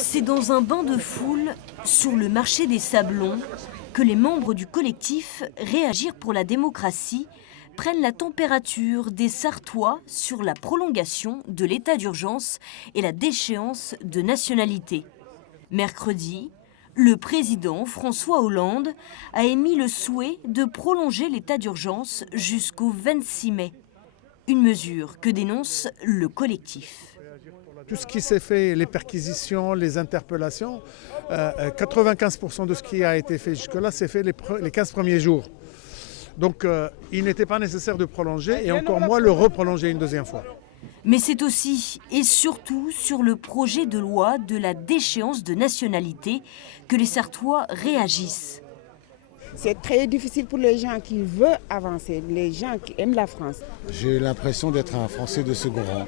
C'est dans un bain de foule, sur le marché des Sablons, que les membres du collectif Réagir pour la démocratie prennent la température des Sarthois sur la prolongation de l'état d'urgence et la déchéance de nationalité. Mercredi, le président François Hollande a émis le souhait de prolonger l'état d'urgence jusqu'au 26 mai. Une mesure que dénonce le collectif. Tout ce qui s'est fait, les perquisitions, les interpellations, 95% de ce qui a été fait jusque-là, c'est fait les 15 premiers jours. Donc il n'était pas nécessaire de prolonger et encore moins le reprolonger une deuxième fois. Mais c'est aussi et surtout sur le projet de loi de la déchéance de nationalité que les Sarthois réagissent. C'est très difficile pour les gens qui veulent avancer, les gens qui aiment la France. J'ai l'impression d'être un Français de second rang.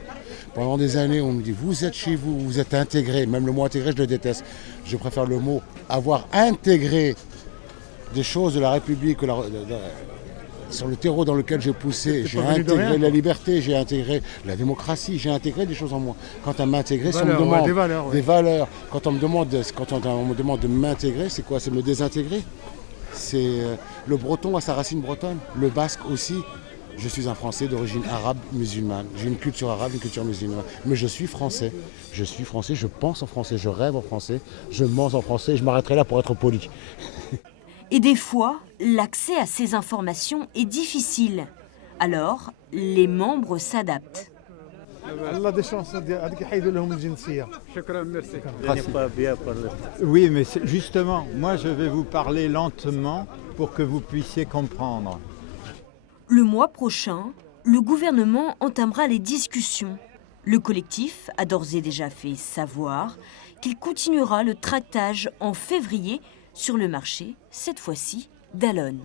Pendant des années, on me dit « vous êtes chez vous, vous êtes intégré ». Même le mot « intégré », je le déteste. Je préfère le mot « avoir intégré » des choses de la République, sur le terreau dans lequel j'ai poussé. J'ai intégré la liberté, j'ai intégré la démocratie, j'ai intégré des choses en moi. Quand on m'intégrer, si on me demande des valeurs, quand on me demande de m'intégrer, c'est quoi? C'est me désintégrer. C'est le breton a sa racine bretonne, le basque aussi. Je suis un Français d'origine arabe musulmane. J'ai une culture arabe, une culture musulmane. Mais je suis français. Je suis français, je pense en français, je rêve en français, je mange en français et je m'arrêterai là pour être poli. Et des fois, l'accès à ces informations est difficile. Alors, les membres s'adaptent. Oui, mais justement, moi je vais vous parler lentement pour que vous puissiez comprendre. Le mois prochain, le gouvernement entamera les discussions. Le collectif a d'ores et déjà fait savoir qu'il continuera le tractage en février sur le marché, cette fois-ci d'Alonne.